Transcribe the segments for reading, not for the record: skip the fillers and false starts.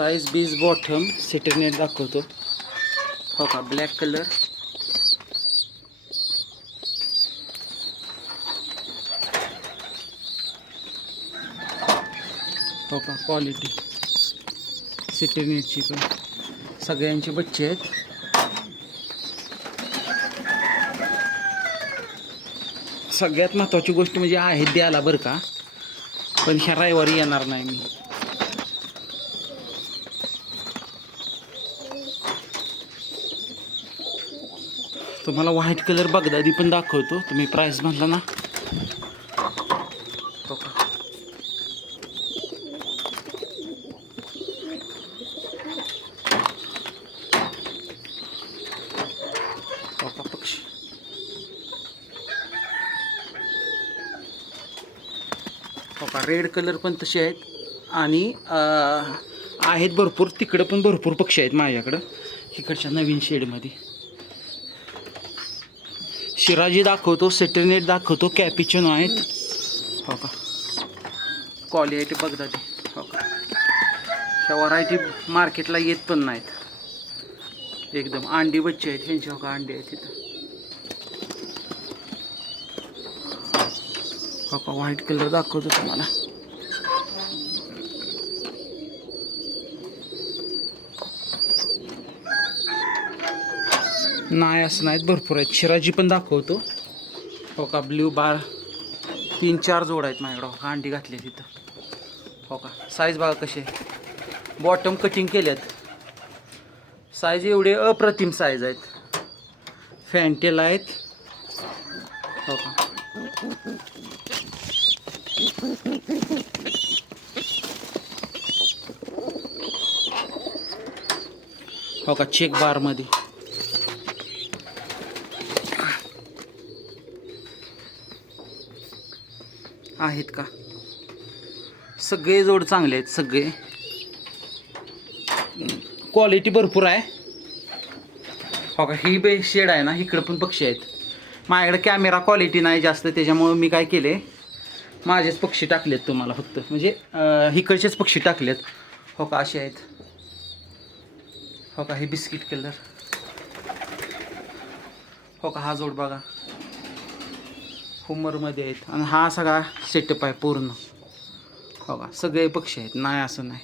Size 20 bottom सेटरनेट दाखवतो. हो का, ब्लॅक कलर. हो का, क्वालिटी सेटरनेटची पण सगळ्यांचे बच्चे आहेत. सगळ्यात महत्त्वाची गोष्ट म्हणजे आहेत द्यायला बरं का, पण ह्या रविवारी येणार नाही मी. तुम्हाला व्हाईट कलर बगदादी पण दाखवतो. तुम्ही प्राईस म्हटला ना. हो का, हो का पक्षी. हो का, रेड कलर पण तसे आहेत. आणि आहेत भरपूर. तिकडं पण भरपूर पक्षी आहेत माझ्याकडं, इकडच्या नवीन शेडमध्ये. शिराजी दाखवतो, सेटरनेट दाखवतो, कॅपिचिनो आहेत. हो का, क्वालिटी बगदादी. हो का, ह्या व्हरायटी मार्केटला येत पण नाहीत. एकदम अंडी बच्चे आहेत ह्यांचे. हो का, अंडी आहेत तिथं. हो का, व्हाईट कलर दाखवतो तुम्हाला. नाही असं नाहीत, भरपूर आहेत. शिराजी पण दाखवतो. हो का, ब्ल्यू बार 3-4 जोड आहेत माझ्याकडं. हो का, अंडी घातली तिथं. हो का, साईज बघा कशी आहे. बॉटम कटिंग केल्यात. साईज एवढे अप्रतिम साईज आहेत. फॅन्टेल आहेत. हो का, हो का, चेक बारमध्ये आहेत का. सगळे जोड चांगले आहेत. सगळे क्वालिटी भरपूर आहे. हो का, ही बे शेड आहे ना, इकडं पण पक्षी आहेत. माझ्याकडे कॅमेरा क्वालिटी नाही जास्त, त्याच्यामुळं मी काय केले, माझेच पक्षी टाकलेत तुम्हाला फक्त. म्हणजे इकडचेच पक्षी टाकलेत. हो का, असे आहेत. हो का, हे बिस्किट कलर. हो का, हा जोड बघा, हुमरमध्ये आहेत. आणि हा सगळा सेटअप आहे पूर्ण. हो का, सगळे पक्षी आहेत, नाही असं नाही.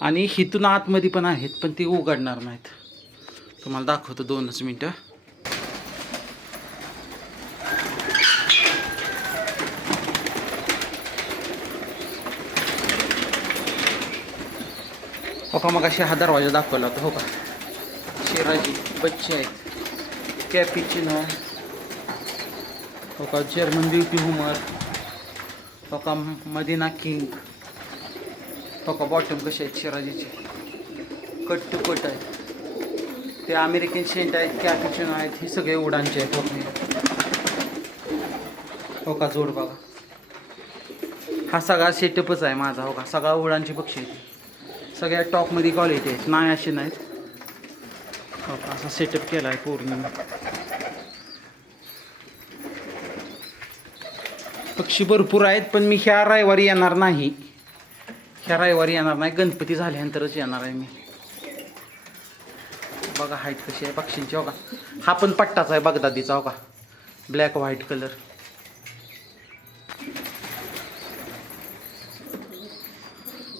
आणि हिथून आतमध्ये पण आहेत, पण ते उघडणार नाहीत. तुम्हाला दाखवतो 2च मिनटं. हो का, मग अशी हा दरवाजा दाखवला होता. हो का, शिराजी बच्चे आहेत, कॅपिचिनो. हो का, जर्मन ब्युटी हुमर. हो का, मदिना किंग. हो का, बॉटम कसे आहेत शिराजीचे, कट टू कट आहेत. ते अमेरिकन सेंट आहेत, कॅपिचिनो आहेत. हे सगळे उडानचे आहेत. हो का, जोड बघा. हा सगळा सेटअपच आहे माझा. हो का, सगळा उडानचे पक्षी आहेत. सगळ्या टॉपमध्ये क्वालिटी आहेत, नाही असे नाहीत. हो का, असा सेटअप केला आहे पूर्ण. पक्षी भरपूर आहेत, पण मी ह्या रविवारी येणार नाही. ह्या रविवारी येणार नाही, गणपती झाल्यानंतरच येणार आहे मी. बघा हाईट कशी आहे पक्षींची. हो का, हा पण पट्टाचा आहे बगदादीचा. हो का, ब्लॅक व्हाईट कलर.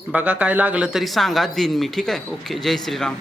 बघा, काय लागलं तरी सांगा, देईन मी. ठीक आहे, ओके. जय श्रीराम.